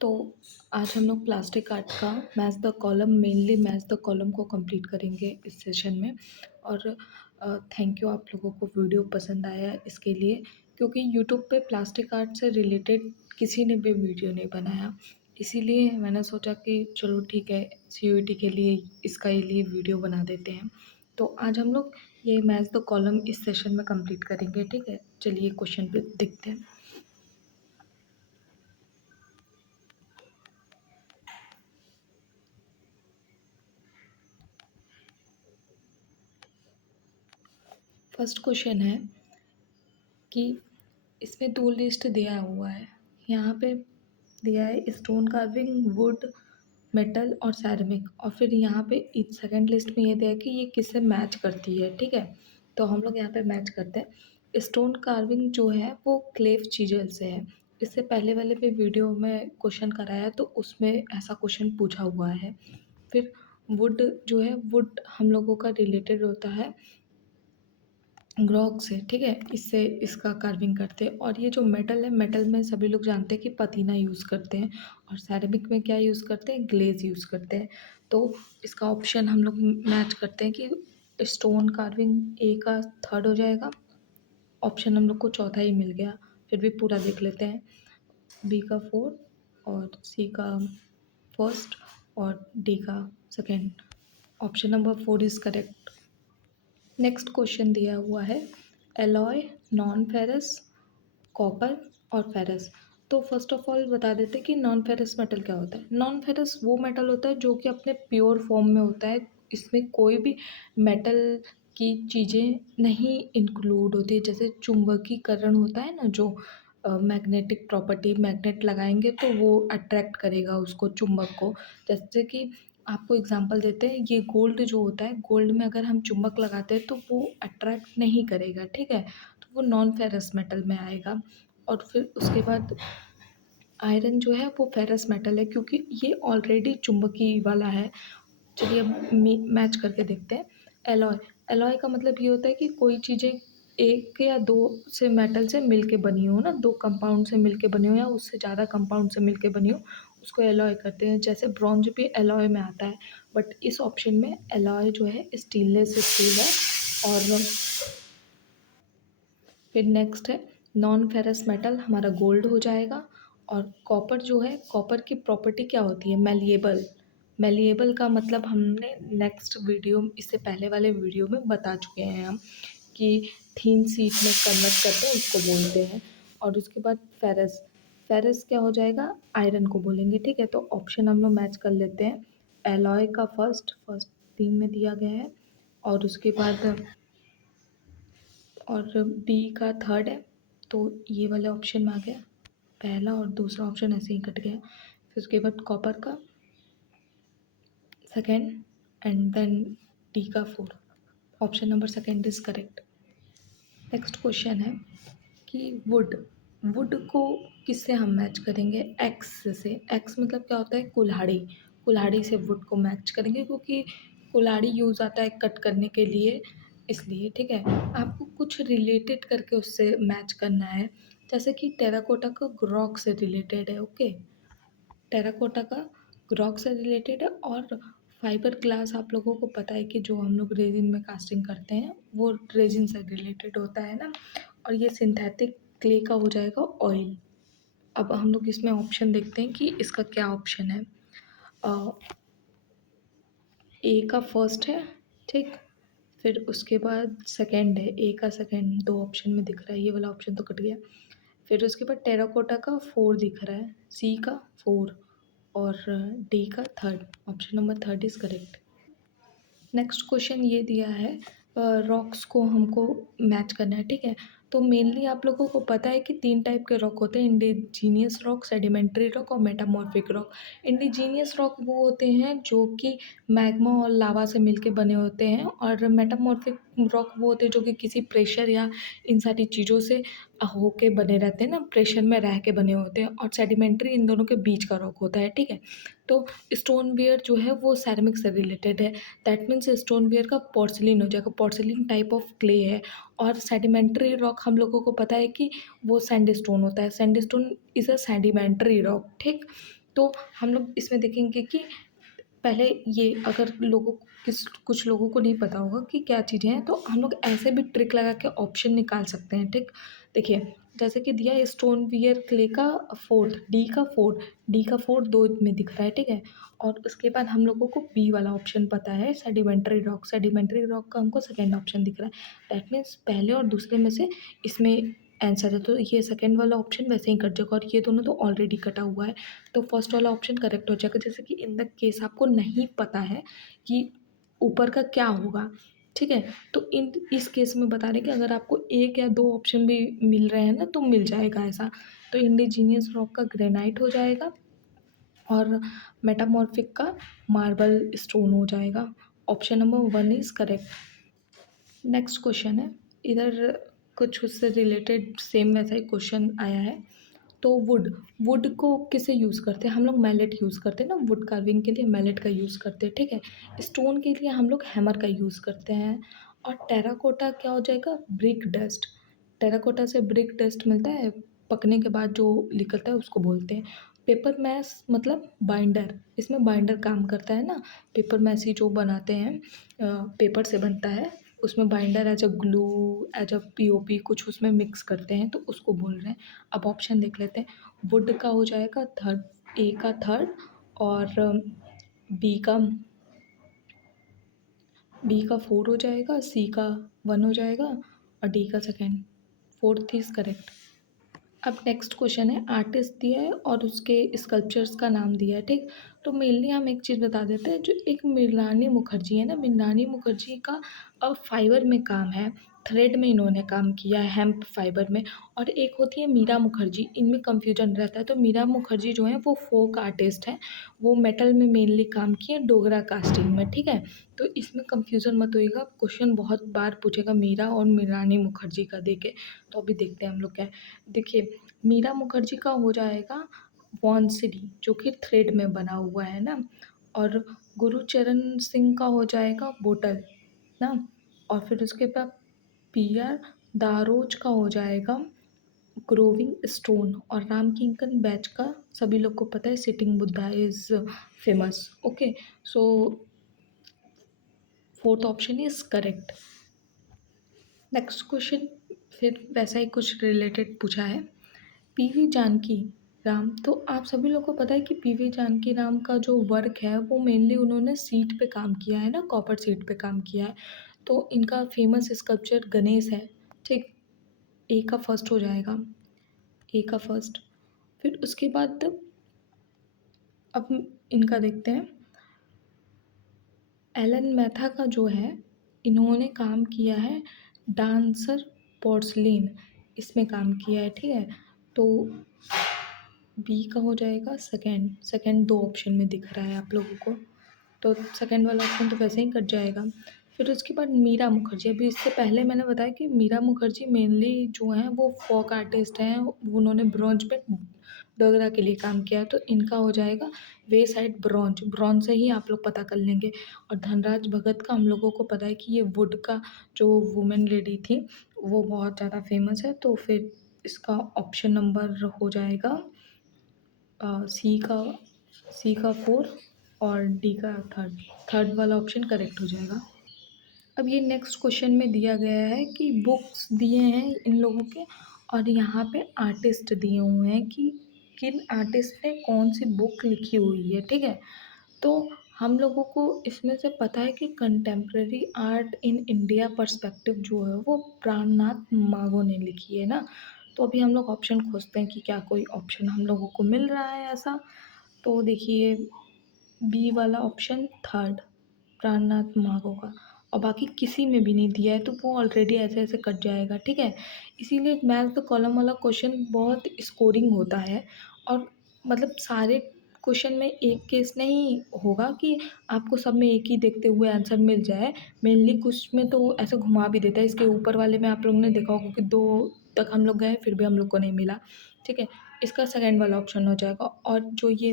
तो आज हम लोग प्लास्टिक आर्ट का match the column mainly match the column को कंप्लीट करेंगे इस सेशन में। और थैंक यू आप लोगों को वीडियो पसंद आया इसके लिए, क्योंकि यूट्यूब पे प्लास्टिक आर्ट से रिलेटेड किसी ने भी वीडियो नहीं बनाया। इसीलिए मैंने सोचा कि चलो ठीक है, सीयूईटी के लिए इसका ये लिए वीडियो बना देते हैं। तो आज हम लोग ये मैच द कॉलम इस सेशन में कंप्लीट करेंगे। ठीक है, चलिए क्वेश्चन पे देखते हैं। फर्स्ट क्वेश्चन है कि इसमें 2 लिस्ट दिया हुआ है। यहाँ पे दिया है स्टोन कार्विंग, वुड, मेटल और सेरेमिक, और फिर यहाँ पे इस सेकंड लिस्ट में ये दिया है कि ये किससे मैच करती है। ठीक है, तो हम लोग यहाँ पे मैच करते हैं। स्टोन कार्विंग जो है वो क्लेव चीजल से है। इससे पहले वाले पे वीडियो में क्वेश्चन कराया तो उसमें ऐसा क्वेश्चन पूछा हुआ है। फिर वुड जो है, वुड हम लोगों का रिलेटेड होता है ग्रॉक से। ठीक है, इससे इसका कार्विंग करते हैं। और ये जो मेटल है, मेटल में सभी लोग जानते हैं कि पतीना यूज़ करते हैं। और सेरेमिक में क्या यूज़ करते हैं, ग्लेज यूज़ करते हैं। तो इसका ऑप्शन हम लोग मैच करते हैं कि स्टोन कार्विंग ए का थर्ड हो जाएगा। ऑप्शन हम लोग को चौथा ही मिल गया, फिर भी पूरा देख लेते हैं। बी का फोर्थ और सी का फर्स्ट और डी का second. Option number 4 is correct. Next question दिया हुआ है एलॉय, नॉन फेरस, कॉपर और फेरस। तो फर्स्ट ऑफ ऑल बता देते कि नॉन फेरस मेटल क्या होता है। नॉन फेरस वो मेटल होता है जो कि अपने प्योर फॉर्म में होता है। इसमें कोई भी मेटल की चीज़ें नहीं इंक्लूड होती है। जैसे चुंबकीकरण होता है ना, जो मैग्नेटिक प्रॉपर्टी, मैग्नेट लगाएंगे तो वो अट्रैक्ट करेगा उसको, चुंबक को। जैसे कि आपको एग्जांपल देते हैं, ये गोल्ड जो होता है, गोल्ड में अगर हम चुंबक लगाते हैं तो वो अट्रैक्ट नहीं करेगा। ठीक है, तो वो नॉन फेरस मेटल में आएगा। और फिर उसके बाद आयरन जो है वो फेरस मेटल है, क्योंकि ये ऑलरेडी चुंबकीय वाला है। चलिए अब मैच करके देखते हैं। एलॉय, एलॉय का मतलब ये होता है कि कोई चीज़ें एक या दो से मेटल से मिलके बनी हो ना, दो कंपाउंड से मिलके बनी हो या उससे ज़्यादा कंपाउंड से मिलके बनी हो, उसको एलॉय करते हैं। जैसे ब्रॉन्ज भी एलॉय में आता है, बट इस ऑप्शन में एलॉय जो है स्टेनलेस स्टील है। और फिर नेक्स्ट है नॉन फेरस मेटल, हमारा गोल्ड हो जाएगा। और कॉपर जो है, कॉपर की प्रॉपर्टी क्या होती है, मैलिएबल। मैलिएबल का मतलब हमने नेक्स्ट वीडियो, इससे पहले वाले वीडियो में बता चुके हैं हम कि थीन सीट में कन्वर्ट करते हैं उसको बोलते हैं। और उसके बाद फेरस, फेरस क्या हो जाएगा, आयरन को बोलेंगे। ठीक है, तो ऑप्शन हम लोग मैच कर लेते हैं। एलॉय का फर्स्ट फर्स्ट 3 में दिया गया है, और उसके बाद और बी का थर्ड है, तो ये वाले ऑप्शन में आ गया। पहला और दूसरा ऑप्शन ऐसे ही कट गया। फिर उसके बाद कॉपर का सेकेंड, एंड देन डी का fourth. Option number second is correct. Next question है कि वुड, वुड को किससे हम मैच करेंगे, एक्स से। एक्स मतलब क्या होता है, कुल्हाड़ी। कुल्हाड़ी से वुड को मैच करेंगे, क्योंकि कुल्हाड़ी यूज़ आता है कट करने के लिए, इसलिए। ठीक है, आपको कुछ रिलेटेड करके उससे मैच करना है। जैसे कि टेराकोटा का ग्रॉक से रिलेटेड है। ओके, टेराकोटा का ग्रॉक से रिलेटेड है। और फाइबर ग्लास आप लोगों को पता है कि जो हम लोग रेजिन में कास्टिंग करते हैं वो रेजिन से रिलेटेड होता है ना। और ये सिंथेटिक क्ले का हो जाएगा ऑयल। अब हम लोग इसमें ऑप्शन देखते हैं कि इसका क्या ऑप्शन है। ए का फर्स्ट है, ठीक। फिर उसके बाद सेकंड है, ए का सेकंड, दो ऑप्शन में दिख रहा है, ये वाला ऑप्शन तो कट गया। फिर उसके बाद टेराकोटा का 4 दिख रहा है, सी का 4 और डी का third. Option number third is correct. Next question ये दिया है, रॉक्स को हमको मैच करना है। ठीक है, तो मेनली आप लोगों को पता है कि 3 टाइप के रॉक होते हैं, इंडिजीनियस रॉक, सेडिमेंट्री रॉक और मेटामॉर्फिक रॉक। इंडिजीनियस रॉक वो होते हैं जो कि मैग्मा और लावा से मिलके बने होते हैं। और मेटामॉर्फिक रॉक वो होते हैं जो कि किसी प्रेशर या इन सारी चीज़ों से होके बने रहते हैं ना, प्रेशर में रह के बने होते हैं। और सेडिमेंट्री इन दोनों के बीच का रॉक होता है। ठीक है, तो स्टोनवेयर जो है वो सैरामिक से रिलेटेड है। दैट मीन्स स्टोनवेयर का पोर्सिलिन हो जाएगा, पोर्सिलिन टाइप ऑफ क्ले है। और सेडिमेंट्री रॉक हम लोगों को पता है कि वो सैंडस्टोन होता है, sandstone is a sedimentary rock. ठीक, तो हम लोग इसमें देखेंगे कि पहले ये अगर कुछ लोगों को नहीं पता होगा कि क्या चीज़ें हैं, तो हम लोग ऐसे भी ट्रिक लगा के ऑप्शन निकाल सकते हैं, ठीक? देखिए, जैसे कि दिया है स्टोनवियर क्ले का फोर्ट, डी का फोर्ट 2 में दिख रहा है, ठीक है? और उसके बाद हम लोगों को बी वाला ऑप्शन पता है सेडिमेंट्री रॉक का हमको सेकंड ऑप्शन दिख रहा है। दैट मीन्स पहले और दूसरे में से इसमें आंसर है, तो ये सेकंड वाला ऑप्शन वैसे ही कट जाएगा और ये दोनों तो ऑलरेडी कटा हुआ है, तो फर्स्ट वाला ऑप्शन करेक्ट हो जाएगा। जैसे कि इन द केस आपको नहीं पता है कि ऊपर का क्या होगा, ठीक है? तो इस केस में बता रहे हैं कि अगर आपको 1 या 2 ऑप्शन भी मिल रहे हैं ना, तो मिल जाएगा ऐसा। तो इंडिजीनियस रॉक का ग्रेनाइट हो जाएगा और मेटामॉर्फिक का मार्बल स्टोन हो जाएगा। Option number 1 is correct. Next question है, इधर कुछ उससे रिलेटेड सेम वैसा ही क्वेश्चन आया है। तो वुड को किसे यूज़ करते हैं हम लोग? मैलेट यूज़ करते हैं ना, वुड कार्विंग के लिए मैलेट का यूज़ करते हैं, ठीक है? स्टोन के लिए हम लोग हैमर का यूज़ करते हैं। और टेराकोटा क्या हो जाएगा? Brick dust. टेराकोटा से ब्रिक डस्ट मिलता है, पकने के बाद जो निकलता है उसको बोलते हैं। पेपर मैस मतलब बाइंडर, इसमें बाइंडर काम करता है ना। पेपर मैस ही जो बनाते हैं, पेपर से बनता है, उसमें binder as a glue, as a POP कुछ उसमें मिक्स करते हैं, तो उसको बोल रहे हैं। अब ऑप्शन देख लेते हैं। वुड का हो जाएगा थर्ड, ए का थर्ड, और बी का बी का 4 हो जाएगा, सी का 1 हो जाएगा और डी का सेकेंड। Fourth is correct. अब नेक्स्ट क्वेश्चन है, आर्टिस्ट दिया है और उसके स्कल्पचर्स का नाम दिया है, ठीक? तो मेनली हम एक चीज़ बता देते हैं, जो एक मृणालिनी मुखर्जी है ना, मृणालिनी मुखर्जी का अब फाइबर में काम है, थ्रेड में इन्होंने काम किया है, हेम्प फाइबर में। और एक होती है मीरा मुखर्जी, इनमें कंफ्यूजन रहता है। तो मीरा मुखर्जी जो है वो फोक आर्टिस्ट हैं, वो मेटल में मेनली काम किए, डोगरा कास्टिंग में, ठीक है? तो इसमें कंफ्यूजन मत होइएगा, क्वेश्चन बहुत बार पूछेगा मीरा और मृणालिनी मुखर्जी का देके। तो अभी देखते हैं हम लोग क्या है। देखिए, मीरा मुखर्जी का हो जाएगा वॉन्सिडी, जो कि थ्रेड में बना हुआ है ना। और गुरुचरण सिंह का हो जाएगा बोटल ना। और फिर उसके बाद पीआर दारोज का हो जाएगा ग्रोविंग स्टोन। और राम किंकन बैच का सभी लोग को पता है, sitting Buddha is famous. Okay, so fourth option is correct. Next question फिर वैसा ही कुछ रिलेटेड पूछा है। पीवी जानकी राम, तो आप सभी लोग को पता है कि पीवी जानकी राम का जो वर्क है वो मेनली उन्होंने सीट पे काम किया है ना, कॉपर सीट पे काम किया है। तो इनका फेमस स्कल्पचर गणेश है, ठीक? ए का फर्स्ट हो जाएगा, ए का फर्स्ट। फिर उसके बाद अब इनका देखते हैं। एलन मैथा का जो है, इन्होंने काम किया है डांसर पोर्सलिन, इसमें काम किया है, ठीक है? तो बी का हो जाएगा सेकंड, सेकंड 2 ऑप्शन में दिख रहा है आप लोगों को, तो सेकंड वाला ऑप्शन तो वैसे ही कट जाएगा। फिर उसके बाद मीरा मुखर्जी, अभी इससे पहले मैंने बताया कि मीरा मुखर्जी मेनली जो हैं वो फोक आर्टिस्ट हैं, उन्होंने ब्रॉन्ज पे डोगरा के लिए काम किया है, तो इनका हो जाएगा वे साइड ब्रॉन्ज, ब्रॉन्ज से ही आप लोग पता कर लेंगे। और धनराज भगत का हम लोगों को पता है कि ये वुड का जो वुमेन लेडी थी वो बहुत ज़्यादा फेमस है, तो फिर इसका ऑप्शन नंबर हो जाएगा सी का, सी का 4 और डी का थर्ड, थर्ड वाला ऑप्शन करेक्ट हो जाएगा। अब ये नेक्स्ट क्वेश्चन में दिया गया है कि बुक्स दिए हैं इन लोगों के, और यहाँ पे आर्टिस्ट दिए हुए हैं कि किन आर्टिस्ट ने कौन सी बुक लिखी हुई है, ठीक है? तो हम लोगों को इसमें से पता है कि contemporary art in India perspective जो है वो प्राणनाथ मागो ने लिखी है ना। तो अभी हम लोग ऑप्शन खोजते हैं कि क्या कोई ऑप्शन हम लोगों को मिल रहा है ऐसा। तो देखिए, बी वाला ऑप्शन थर्ड, प्राणनाथ मागो का। और बाकी किसी में भी नहीं दिया है, तो वो ऑलरेडी ऐसे ऐसे कट जाएगा, ठीक है? इसीलिए मैथ द कॉलम वाला क्वेश्चन बहुत स्कोरिंग होता है। और मतलब सारे क्वेश्चन में एक केस नहीं होगा कि आपको सब में एक ही देखते हुए आंसर मिल जाए। मेनली कुछ में तो ऐसे घुमा भी देता है, इसके ऊपर वाले में आप लोगों ने देखा होगा कि 2 तक हम लोग गए फिर भी हम लोग को नहीं मिला, ठीक है? इसका सेकंड वाला ऑप्शन हो जाएगा। और जो ये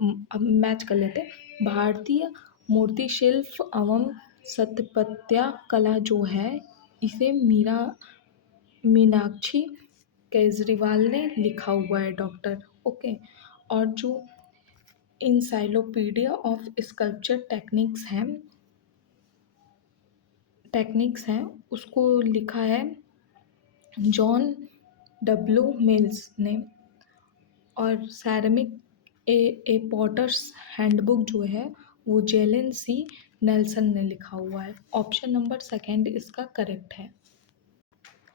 अब मैच कर लेते हैं। भारतीय मूर्ति शिल्प एवं स्थापत्य कला जो है, इसे मीनाक्षी केजरीवाल ने लिखा हुआ है, डॉक्टर। ओके, और जो इंसाइक्लोपीडिया ऑफ स्कल्पचर टेक्निक्स हैं उसको लिखा है जॉन डब्ल्यू मिल्स ने। और सैरामिक ए पॉटर्स हैंडबुक जो है वो जेलिन सी नेल्सन ने लिखा हुआ है। ऑप्शन नंबर सेकंड इसका करेक्ट है।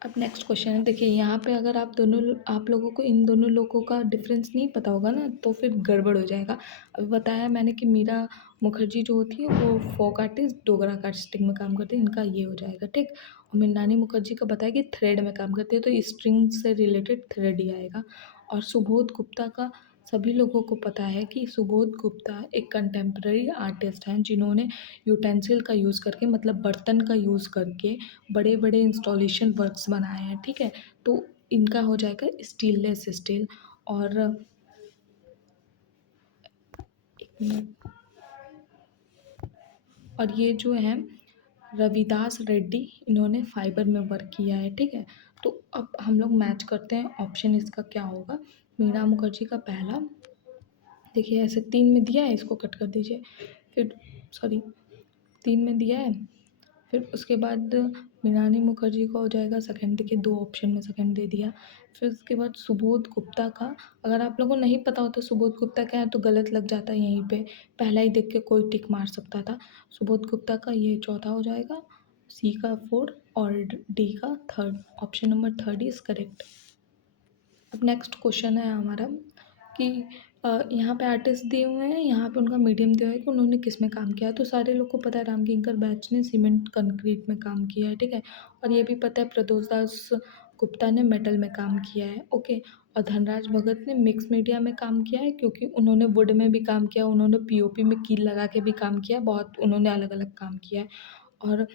अब नेक्स्ट क्वेश्चन है, देखिए यहाँ पे अगर आप लोगों को इन दोनों लोगों का डिफरेंस नहीं पता होगा ना तो फिर गड़बड़ हो जाएगा। अभी बताया मैंने कि मीरा मुखर्जी जो होती है वो फोक आर्टिस्ट डोगरा कास्टिंग में काम करती है, इनका ये हो जाएगा ठीक। और मृणालिनी मुखर्जी का बताया कि थ्रेड में काम करती है तो स्ट्रिंग से रिलेटेड थ्रेड ही आएगा। और सुबोध गुप्ता का सभी लोगों को पता है कि सुबोध गुप्ता एक कंटेम्प्रेरी आर्टिस्ट हैं जिन्होंने यूटेंसिल का यूज़ करके मतलब बर्तन का यूज़ करके बड़े बड़े इंस्टॉलेशन वर्क्स बनाए हैं ठीक है। तो इनका हो जाएगा स्टीललेस स्टील। और एक मिनट, और ये जो है रविदास रेड्डी, इन्होंने फाइबर में वर्क किया है ठीक है। तो अब हम लोग मैच करते हैं ऑप्शन इसका क्या होगा। मीरा मुखर्जी का पहला, देखिए ऐसे 3 में दिया है, इसको कट कर दीजिए। फिर सॉरी, 3 में दिया है। फिर उसके बाद मृणालिनी मुखर्जी का हो जाएगा सेकंड, देखिए 2 ऑप्शन में सेकंड दे दिया। फिर उसके बाद सुबोध गुप्ता का, अगर आप लोगों को नहीं पता होता सुबोध गुप्ता क्या है तो गलत लग जाता है यहीं पे, पहला ही देख के कोई टिक मार सकता था। सुबोध गुप्ता का ये चौथा हो जाएगा, सी का फोर्थ और डी का third. Option number third is correct. अब नेक्स्ट क्वेश्चन है हमारा कि यहाँ पे आर्टिस्ट दिए हुए हैं, यहाँ पे उनका मीडियम दिया है कि उन्होंने किस में काम किया है। तो सारे लोग को पता है रामकिंकर बैच ने सीमेंट कंक्रीट में काम किया है ठीक है। और ये भी पता है प्रदोष दास गुप्ता ने मेटल में काम किया है ओके। और धनराज भगत ने मिक्स मीडिया में काम किया है क्योंकि उन्होंने वुड में भी काम किया, उन्होंने पीओपी में कील लगा के भी काम किया, बहुत उन्होंने अलग अलग काम किया है। और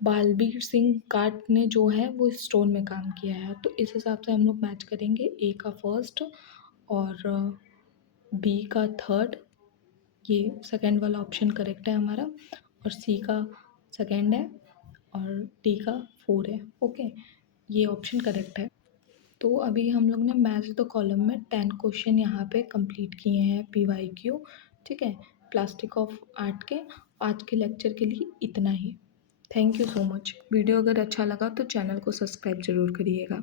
बालबीर सिंह काट ने जो है वो स्टोन में काम किया है। तो इस हिसाब से हम लोग मैच करेंगे, ए का फर्स्ट और बी का थर्ड, ये सेकंड वाला ऑप्शन करेक्ट है हमारा। और सी का सेकंड है और डी का फोर है ओके, ये ऑप्शन करेक्ट है। तो अभी हम लोग ने मैच द कॉलम में 10 क्वेश्चन यहाँ पे कंप्लीट किए हैं PYQ ठीक है, प्लास्टिक ऑफ आर्ट के। आज के लेक्चर के लिए इतना ही। Thank you so much. Video अगर अच्छा लगा तो चैनल को सब्सक्राइब ज़रूर करिएगा।